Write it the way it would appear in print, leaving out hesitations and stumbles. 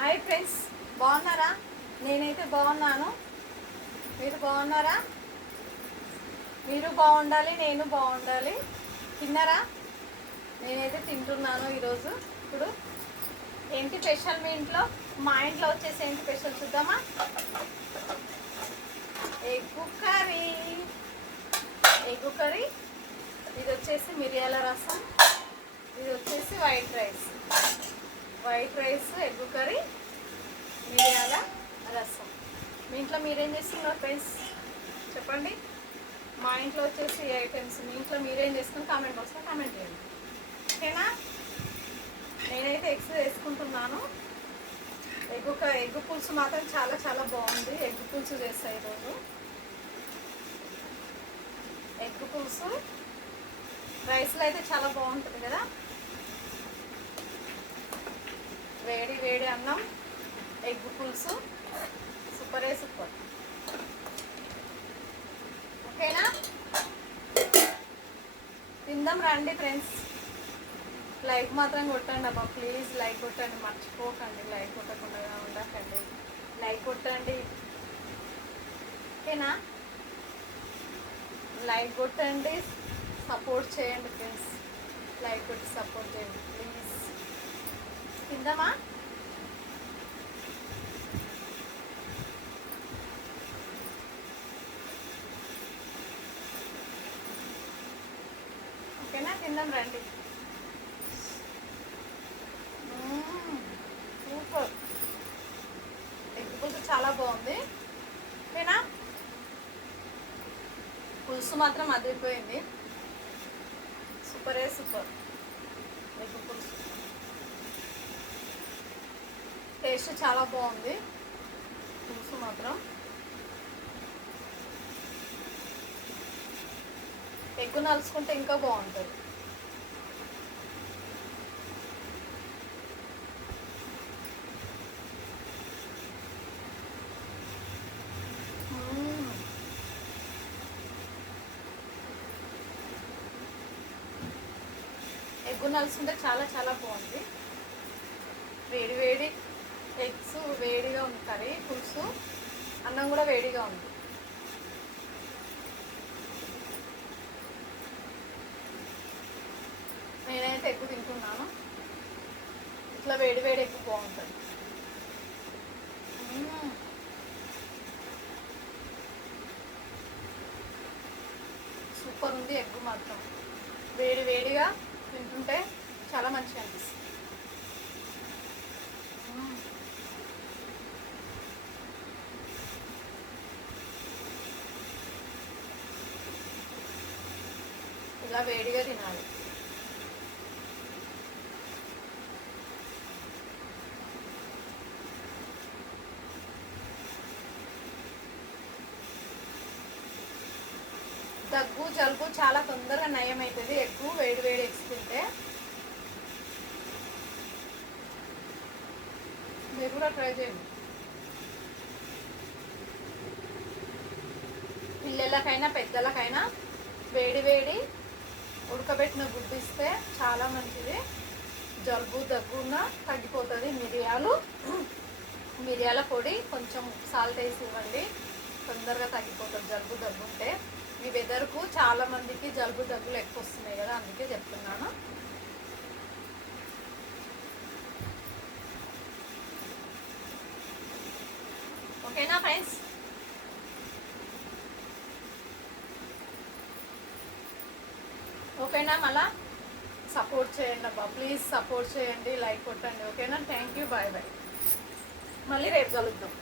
Hi friends, బాగున్నారా? నేనైతే బాగున్నాను. మీరు బాగున్నారా? మీరు బాగుండాలి, నేను బాగుండాలి. తిన్నారా? నేనైతే తింటున్నాను ఈరోజు. ఇప్పుడు ఏంటి స్పెషల్ మీ ఇంట్లో? మా ఇంట్లో వచ్చేసి ఏంటి స్పెషల్ చూద్దామా? Egg curry. ఎగ్గు కర్రీ, ఇది వచ్చేసి మిరియాల రసం, ఇది వచ్చేసి white rice. White rice, egg curry, మిరియాల రసం. మీ ఇంట్లో మీరేం చేస్తున్నారు ఫ్రెండ్స్ చెప్పండి. మా ఇంట్లో వచ్చేసి ఈ ఐటమ్స్. మీ ఇంట్లో మీరేం చేస్తున్నారు కామెంట్ బాక్స్లో కామెంట్ చేయండి, ఓకేనా? నేనైతే ఎగ్స్ వేసుకుంటున్నాను. ఎగ్గు పులుసు మాత్రం చాలా చాలా బాగుంది. ఎగ్గు పులుసు చేస్తాను ఈరోజు. ఎగ్గు పులుసు రైస్లో అయితే చాలా బాగుంటుంది కదా. వేడి వేడి అన్నం, ఎగ్గు పులుసు, సూపరే సూపర్. ఓకేనా? తిందాం రండి ఫ్రెండ్స్. లైక్ మాత్రం కొట్టండి అబ్బా, ప్లీజ్ లైక్ కొట్టండి, మర్చిపోకండి. లైక్ కొట్టకుండా ఉండకండి, లైక్ కొట్టండి, ఓకేనా? లైక్ కొట్టండి, సపోర్ట్ చేయండి ఫ్రెండ్స్. లైక్ కొట్టి సపోర్ట్ చేయండి ప్లీజ్. తిందామా? ఓకేనా? తిందాం రండి. సూపర్. ఎగ్ పులుసు చాలా బాగుంది, ఓకేనా? పులుసు మాత్రం అదిరిపోయింది, సూపరే సూపర్. ఎగ్ పులుసు టేస్ట్ చాలా బాగుంది. పులుసు మాత్రం ఎగ్గు నలుసుకుంటే ఇంకా బాగుంటుంది. ఎగ్గు నలుసుకుంటే చాలా చాలా బాగుంది. వేడి వేడి ఎగ్స్, వేడిగా ఉంది కర్రీ, పులుసు, అన్నం కూడా వేడిగా ఉంది. నేనైతే ఎక్కువ తింటున్నాను. ఇట్లా వేడి వేడి ఎక్కువ బాగుంటుంది. సూపర్ ఉంది. ఎగ్గు మాత్రం వేడి వేడిగా తింటుంటే చాలా మంచిగా అనిపిస్తుంది. ఇలా వేడిగా తినాలి. దగ్గు జలుబు చాలా తొందరగా నయం అవుతుంది ఎగ్గు వేడి వేడి ఎగ్స్ తింటే. మీరు కూడా ట్రై చేయండి. పిల్లలకైనా పెద్దలకైనా వేడి వేడి ఉడకబెట్టిన గుడ్డు ఇస్తే చాలా మంచిది. జలుబు దగ్గున్న తగ్గిపోతుంది. మిరియాల పొడి కొంచెం సాల్ట్ వేసి ఇవ్వండి, తొందరగా తగ్గిపోతుంది జలుబు దగ్గు ఉంటే. ఈ వెదర్కు చాలా మందికి జలుబు దగ్గులు ఎక్కువ వస్తున్నాయి కదా, అందుకే చెప్తున్నాను. ఓకేనా ఫ్రెండ్స్? ఓకేనా? మళ్ళా సపోర్ట్ చేయండి అబ్బా, ప్లీజ్ సపోర్ట్ చేయండి, లైక్ కొట్టండి, ఓకేనా? Thank you, bye bye. మళ్ళీ రేపు కలుద్దాం.